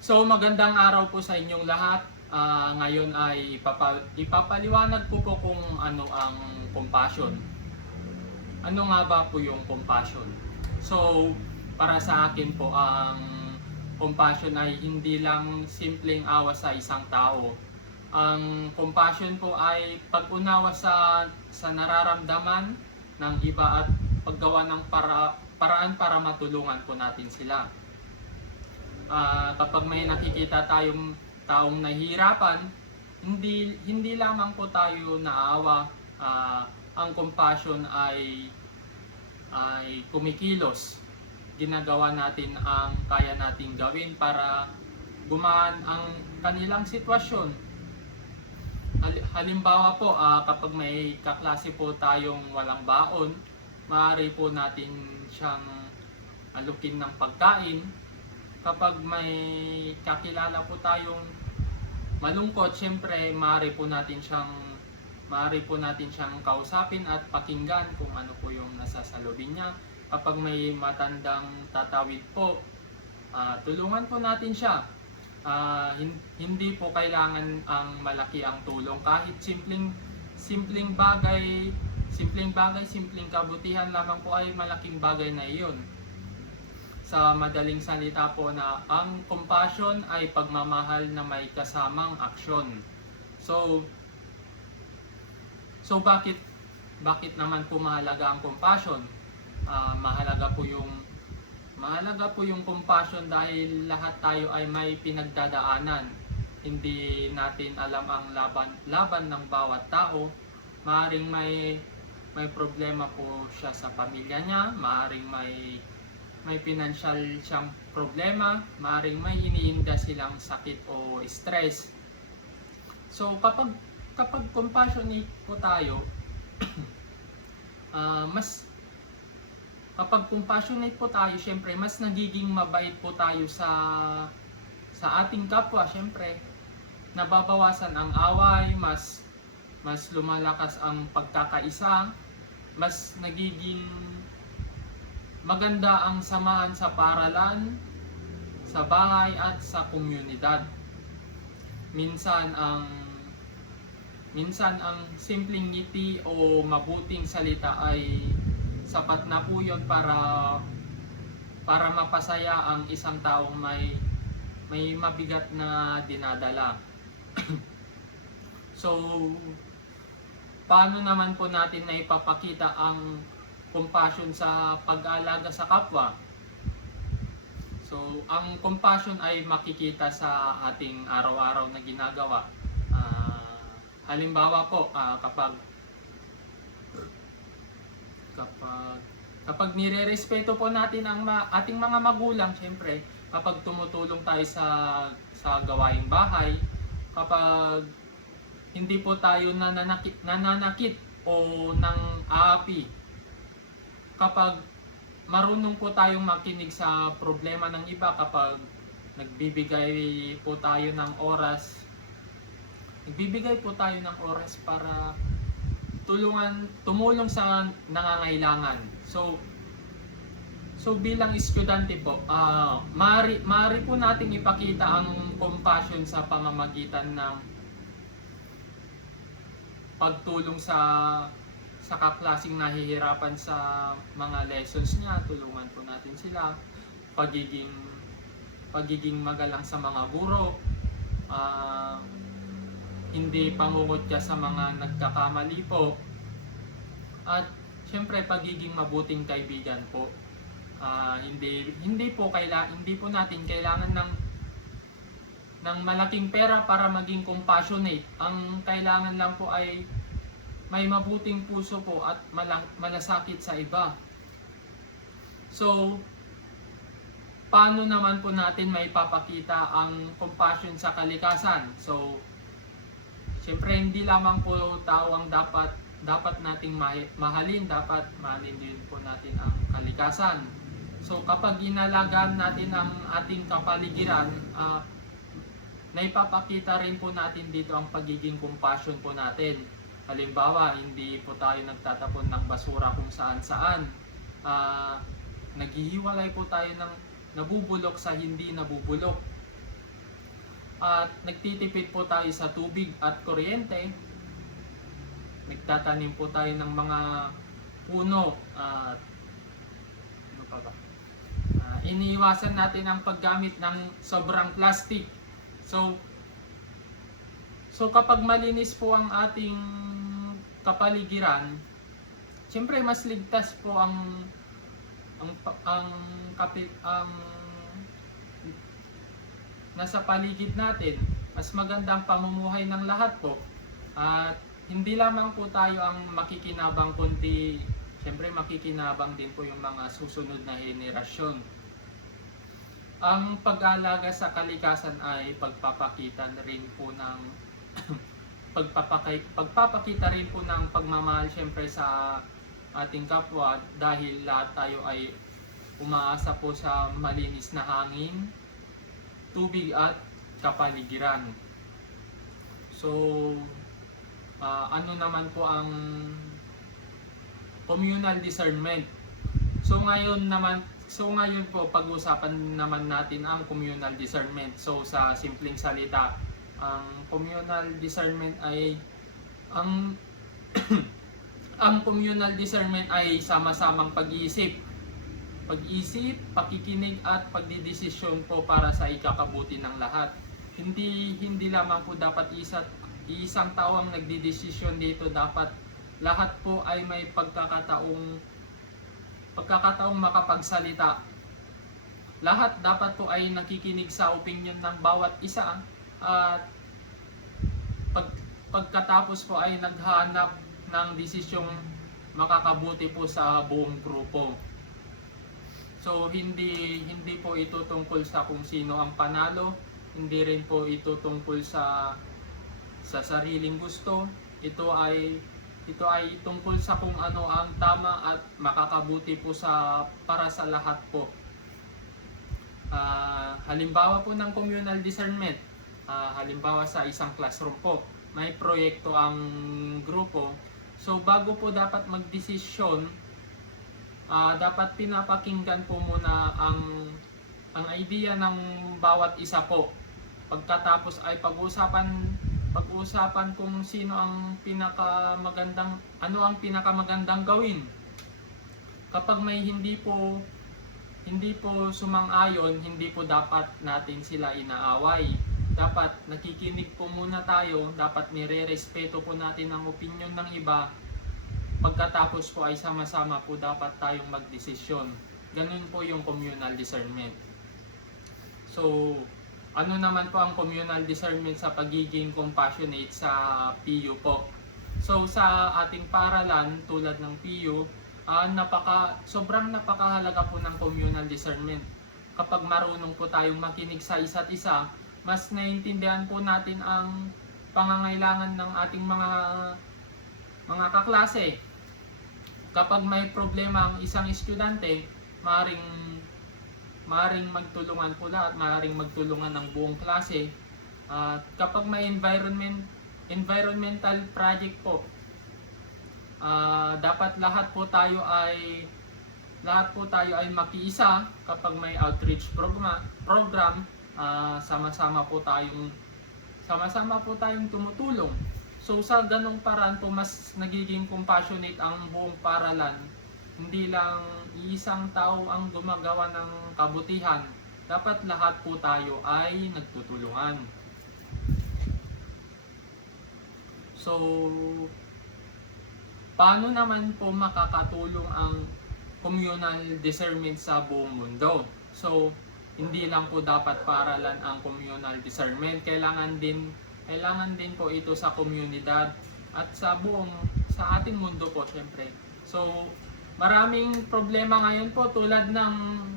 So magandang araw po sa inyong lahat. Ngayon ay ipapaliwanag po kung ano ang compassion. Ano nga ba po yung compassion? So para sa akin po ang compassion ay hindi lang simpleng awa sa isang tao. Ang compassion po ay pag-unawa sa nararamdaman ng iba at paggawa ng paraan para matulungan po natin sila. Kapag may nakikita tayong taong nahihirapan, hindi lamang po tayo naawa. Ang compassion ay kumikilos. Ginagawa natin ang kaya nating gawin para gumaan ang kanilang sitwasyon. Halimbawa po, kapag may kaklase po tayong walang baon, maaari po natin siyang alukin ng pagkain. Kapag may kakilala po tayong malungkot, syempre maaari po natin siyang kausapin at pakinggan kung ano po yung nasasalubin niya. Kapag may matandang tatawid po, tulungan po natin siya. Hindi po kailangan ang malaki ang tulong, kahit simpleng bagay, simpleng kabutihan lamang po ay malaking bagay na iyon. Sa madaling salita po na ang compassion ay pagmamahal na may kasamang aksyon. So bakit naman po mahalaga ang compassion? Mahalaga po yung compassion dahil lahat tayo ay may pinagdadaanan. Hindi natin alam ang laban ng bawat tao. Maaring may problema po siya sa pamilya niya, maaring may financial siyang problema, maaring may iniinda silang sakit o stress. So kapag compassionate po tayo, syempre mas nagiging mabait po tayo sa ating kapwa. Syempre nababawasan ang away, mas lumalakas ang pagkakaisa, mas nagiging maganda ang samahan sa paaralan, sa bahay at sa komunidad. Minsan ang simpleng ngiti o mabuting salita ay sapat na po yun para mapasaya ang isang taong may mabigat na dinadala. So, paano naman po natin na ipapakita ang compassion sa pag-aalaga sa kapwa? So, ang compassion ay makikita sa ating araw-araw na ginagawa. Halimbawa po, kapag nire-respeto po natin ang ating mga magulang, syempre, kapag tumutulong tayo sa gawaing bahay, kapag hindi po tayo nananakit o nang aapi, kapag marunong po tayong makinig sa problema ng iba, kapag nagbibigay po tayo ng oras para tumulong sa nangangailangan. So bilang estudyante po, maaari po nating ipakita ang compassion sa pamamagitan ng pagtulong sa kaklaseng nahihirapan sa mga lessons niya. Tulungan po natin sila. Pagiging magalang sa mga guro, hindi pangungutya sa mga nagkakamali po, at syempre pagiging mabuting kaibigan po. Hindi po natin kailangan ng malaking pera para maging compassionate. Ang kailangan lang po ay may mabuting puso po at malasakit sa iba. So, paano naman po natin maipapakita ang compassion sa kalikasan? So, siyempre hindi lamang po tao ang dapat nating mahalin, dapat mahalin din po natin ang kalikasan. So, kapag inalagaan natin ang ating kapaligiran, naipapakita rin po natin dito ang pagiging compassion po natin. Halimbawa, hindi po tayo nagtatapon ng basura kung saan-saan. Naghihiwalay po tayo ng nabubulok sa hindi nabubulok. At nagtitipid po tayo sa tubig at kuryente. Nagtatanim po tayo ng mga puno at ano pa ba? Iniiwasan natin ang paggamit ng sobrang plastic. So kapag malinis po ang ating kapaligiran, siyempre mas ligtas po ang nasa paligid natin. Mas maganda ang pamumuhay ng lahat po. At hindi lamang po tayo ang makikinabang, kundi siyempre makikinabang din po yung mga susunod na henerasyon. Ang pag-aalaga sa kalikasan ay pagpapakita rin po ng pagpapakita rin po ng pagmamahal siyempre sa ating kapwa, dahil lahat tayo ay umaasa po sa malinis na hangin, tubig at kapaligiran. So ano naman po ang communal discernment? So ngayon po pag-usapan naman natin ang communal discernment. So sa simpleng salita, ang communal discernment ay ang ang communal discernment ay sama-samang pag-iisip, pakikinig at pagdidesisyon po para sa ikakabuti ng lahat. Hindi lamang po dapat isang tao ang nagdidesisyon dito, dapat lahat po ay may pagkakataong makapagsalita. Lahat dapat po ay nakikinig sa opinion ng bawat isa at pagkatapos po ay naghahanap ng desisyong makakabuti po sa buong grupo. So hindi po ito tungkol sa kung sino ang panalo, hindi rin po ito tungkol sa sariling gusto. Ito ay tungkol sa kung ano ang tama at makakabuti po para sa lahat po. Halimbawa po ng communal discernment, halimbawa sa isang classroom po, may proyekto ang grupo. So bago po dapat magdesisyon, dapat pinapakinggan po muna ang idea ng bawat isa po. Pagkatapos ay pag-uusapan kung sino ang ano ang pinakamagandang gawin. Kapag may hindi po sumang-ayon, hindi po dapat natin sila inaaway. Dapat nakikinig po muna tayo, dapat nire-respeto po natin ang opinion ng iba. Pagkatapos po ay sama-sama po dapat tayong magdesisyon. Ganun po yung communal discernment. So, ano naman po ang communal discernment sa pagiging compassionate sa PU po? So, sa ating paaralan tulad ng PU, sobrang napakahalaga po ng communal discernment. Kapag marunong po tayong makinig sa isa't isa, mas naiintindihan po natin ang pangangailangan ng ating mga kaklase. Kapag may problema ang isang estudyante, maaaring magtulungan po lahat, maaaring magtulungan ng buong klase. Kapag may environmental project po, dapat lahat po tayo ay makiisa. Kapag may outreach program, sama-sama po tayong tumutulong. So sa ganong paraan po, mas nagiging compassionate ang buong paaralan. Hindi lang isang tao ang gumagawa ng kabutihan. Dapat lahat po tayo ay nagtutulungan. So, paano naman po makakatulong ang communal discernment sa buong mundo? So, hindi lang po dapat paaralan ang communal discernment. Kailangan din po ito sa komunidad at sa ating mundo po, syempre. So, maraming problema ngayon po tulad ng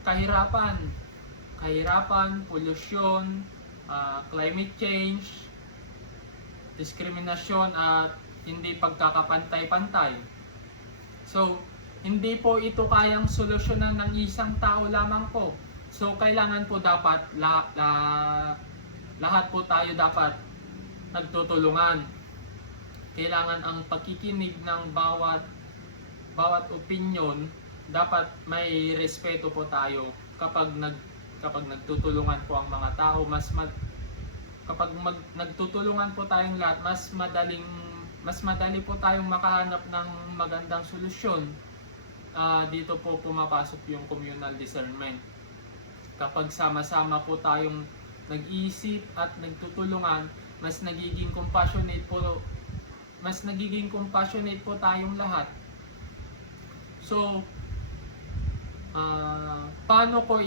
kahirapan, pollution, climate change, diskriminasyon at hindi pagkakapantay-pantay. So, hindi po ito kayang solusyonan ng isang tao lamang po. So, kailangan po dapat lahat po tayo dapat nagtutulungan. Kailangan ang pakikinig ng bawat opinion, dapat may respeto po tayo kapag nagtutulungan po ang mga tao. nagtutulungan po tayong lahat, mas madali po tayong makahanap ng magandang solusyon. Dito po pumapasok yung communal discernment. Kapag sama-sama po tayong nag-iisip at nagtutulungan, mas nagiging compassionate po tayong lahat. So, paano ko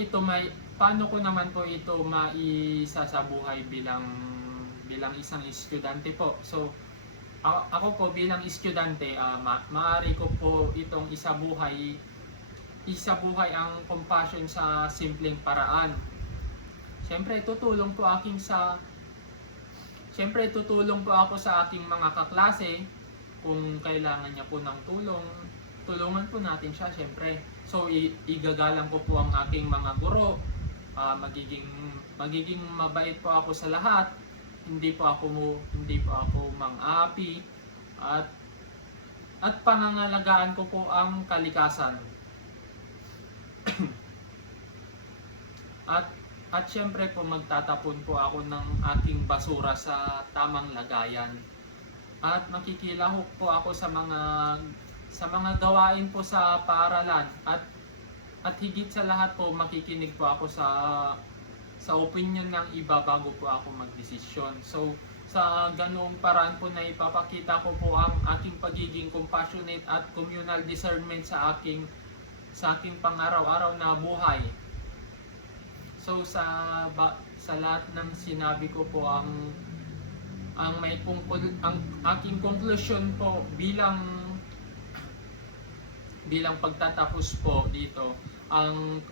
naman po ito maisasabuhay bilang isang estudyante po? So, ako po bilang estudyante, maaari ko po itong isabuhay ang compassion sa simpleng paraan. Siyempre tutulong po ako sa aking mga kaklase kung kailangan niya po ng tulong. Tulungan po natin siya siyempre. So igagalang ko po ang aking mga guro. Magiging mabait po ako sa lahat. Hindi po ako mang-api at pangangalagaan ko po ang kalikasan. At syempre po magtatapon po ako ng aking basura sa tamang lagayan. At makikilahok po ako sa mga gawain po sa paaralan at higit sa lahat po makikinig po ako sa opinion ng iba bago po ako magdesisyon. So sa ganung paraan po na ipapakita ko po ang aking pagiging compassionate at communal discernment sa aking pang-araw-araw na buhay. So sa lahat ng sinabi ko po ang aking conclusion po bilang pagtatapos po dito, ang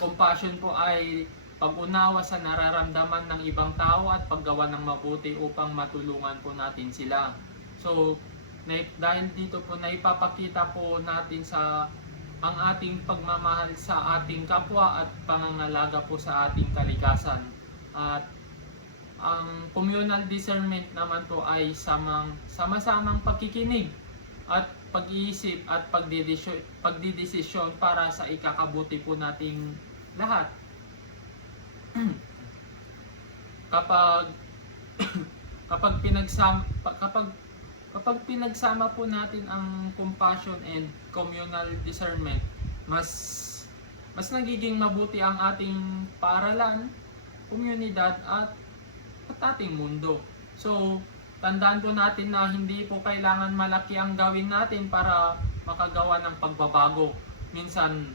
compassion po ay pag-unawa sa nararamdaman ng ibang tao at paggawa ng mabuti upang matulungan po natin sila. So dahil dito po naipapakita po natin ang ating pagmamahal sa ating kapwa at pangangalaga po sa ating kalikasan. At ang communal discernment naman po ay sama-samang pakikinig at pag-iisip at pagdidesisyon para sa ikakabuti po nating lahat. Kapag pinagsama po natin ang compassion and communal discernment, mas nagiging mabuti ang ating paaralan, komunidad at ating mundo. So, tandaan po natin na hindi po kailangan malaki ang gawin natin para makagawa ng pagbabago. Minsan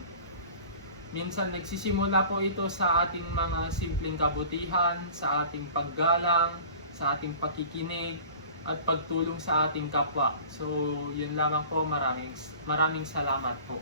nagsisimula po ito sa ating mga simpleng kabutihan, sa ating paggalang, sa ating pakikinig, at pagtulong sa ating kapwa. So, yun lamang po. Maraming salamat po.